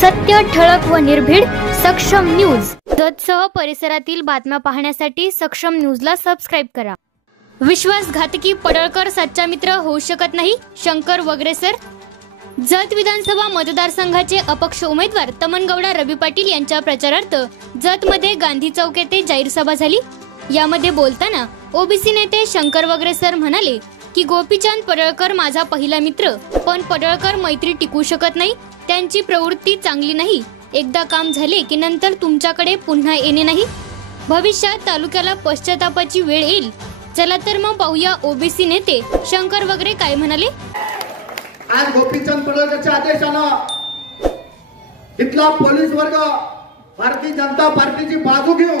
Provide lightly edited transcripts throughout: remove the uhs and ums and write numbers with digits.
सत्य, ठळक व निर्भीड सक्षम न्यूज. जतसह परिसरातील बातम्या पाहण्यासाठी सक्षम न्यूजला सबस्क्राइब करा. विश्वासघातकी पडळकर सच्चा मित्र होऊ शकत नाही, शंकर वगरेसर. जत विधानसभा मतदारसंघाचे अपक्ष उमेदवार तमनगौडा रवी पाटील यांच्या प्रचारार्थ जतमध्ये गांधी चौक येथे जाहीर सभा झाली. यामध्ये बोलताना ओबीसी नेते शंकर वगरेसर म्हणाले की गोपीचंद पडळकर माझा पहिला मित्र, पण पडळकर मैत्री टिकू शकत नाही. त्यांची प्रवृत्ती चांगली नाही. एकदा काम झाले की नंतर तुमच्याकडे पुन्हा येणे नाही. भविष्यात तालुक्याला पश्चातापाची वेळ येईल. चला तर मग पाहूया ओबीसी नेते शंकर वगैरे काय म्हणाले. आज गोपीचंद पडळकरच्या आदेशानं इथला पोलीस वर्ग भारतीय जनता पार्टीची बाजू घेऊन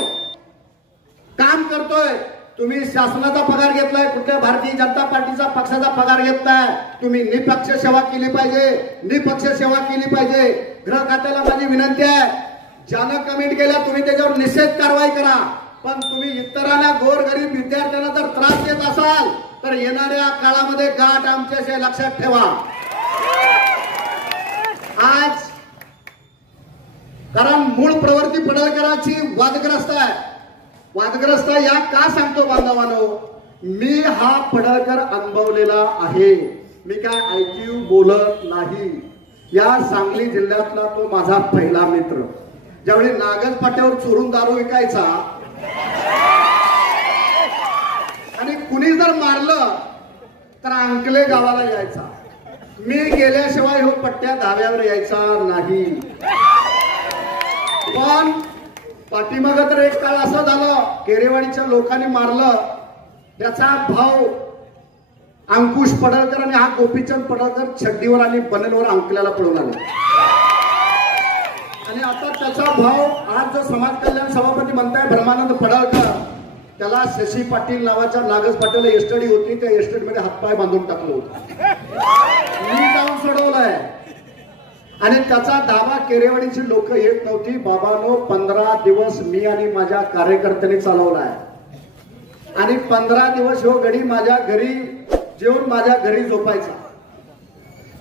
काम करतोय. तुम्ही शासनाचा पगार घेतलाय, कुठल्या भारतीय जनता पार्टीचा पक्षाचा पगार घेतलाय. तुम्ही निपक्ष सेवा केली पाहिजे, निपक्ष सेवा केली पाहिजे. गृह खात्याला माझी विनंती आहे, ज्यानं कमेंट केल्या तुम्ही त्याच्यावर निषेध कारवाई करा. पण तुम्ही इतरांना, गोरगरीब विद्यार्थ्यांना जर त्रास देत असाल तर येणाऱ्या काळामध्ये गाठ आमच्याशी लक्षात ठेवा. आज कारण मूळ प्रवृत्ती पडळकरांची वादग्रस्त आहे. वादग्रस्त या का सांगतो बांधवांनो, मी हा पडळकर अनुभवलेला आहे. मी काय ऐकीव बोलत नाही. या सांगली जिल्ह्यातला तो माझा पहिला मित्र. ज्यावेळी नागज पाट्यावर चोरून दारू विकायचा आणि कुणी जर मारलं तर अंकले गावाला यायचा. मी गेल्याशिवाय हो पट्ट्या धाव्यावर यायचा नाही. पण पाठीमाग तर एक काळ असं झालं, केरेवाडीच्या लोकांनी मारलं. त्याचा भाव अंकुश पडळकर आणि हा गोपीचंद पडळकर छड्डीवर आणि बनेलवर अंकल्याला पळून आले. आणि आता त्याचा भाव आज जो समाज कल्याण सभापती म्हणताय ब्रह्मानंद पडळकर, त्याला शशी पाटील नावाच्या नागज पाटील एस्टडी होती, त्या एस्टेट मध्ये हातपाय बांधून टाकलं होतं. मी जाऊन सोडवलंय. आणि त्याचा दावा केरेवाडीची लोक येत नव्हती. बाबांनो 15 दिवस मी आणि माझ्या कार्यकर्त्यांनी चालवलाय. आणि 15 दिवस हो गडी माझ्या घरी जेवून माझ्या घरी झोपायचा.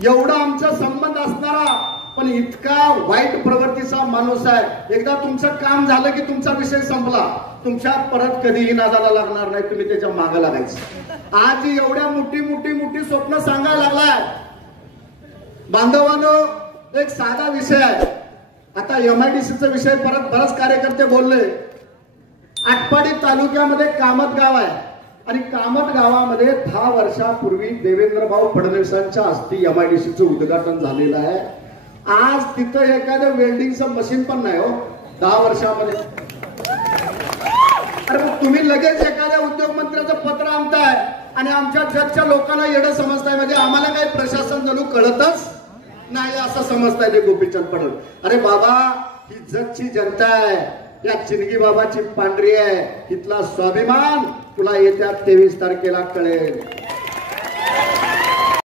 एवढा आमचा संबंध असणारा पण इतका वाईट प्रवृत्तीचा माणूस आहे. एकदा तुमचं काम झालं की तुमचा विषय संपला. तुमच्या परत कधीही नादाला लागणार नाही. तुम्ही त्याच्या मागे लागायचं. आज एवढ्या मोठी स्वप्न सांगायला लागलाय. बांधवांनो, एक साधा विषय आहे. आता एमआयडीसीचा विषय परत बरेच कार्यकर्ते बोलले. आटपाडी तालुक्यामध्ये कामत गाव आहे आणि कामत गावामध्ये 10 वर्षापूर्वी देवेंद्रभाऊ फडणवीसांच्या हस्ते एमआयडीसीचं उद्घाटन झालेलं आहे. आज तिथं एखादं वेल्डिंगचं मशीन पण नाही हो 10 वर्षामध्ये. अरे मग तुम्ही लगेच एखाद्या उद्योग मंत्र्याचं पत्र आणताय आणि आमच्या जगच्या लोकांना येणं समजताय. म्हणजे आम्हाला काही प्रशासन जणू कळतच नाही असं समजताय ते गोपीचंद पडळकर. अरे बाबा, ही जगची जनता आहे. या चिनगी बाबाची पांढरी आहे. इथला स्वाभिमान तुला येत्या 23 तारखेला कळेल.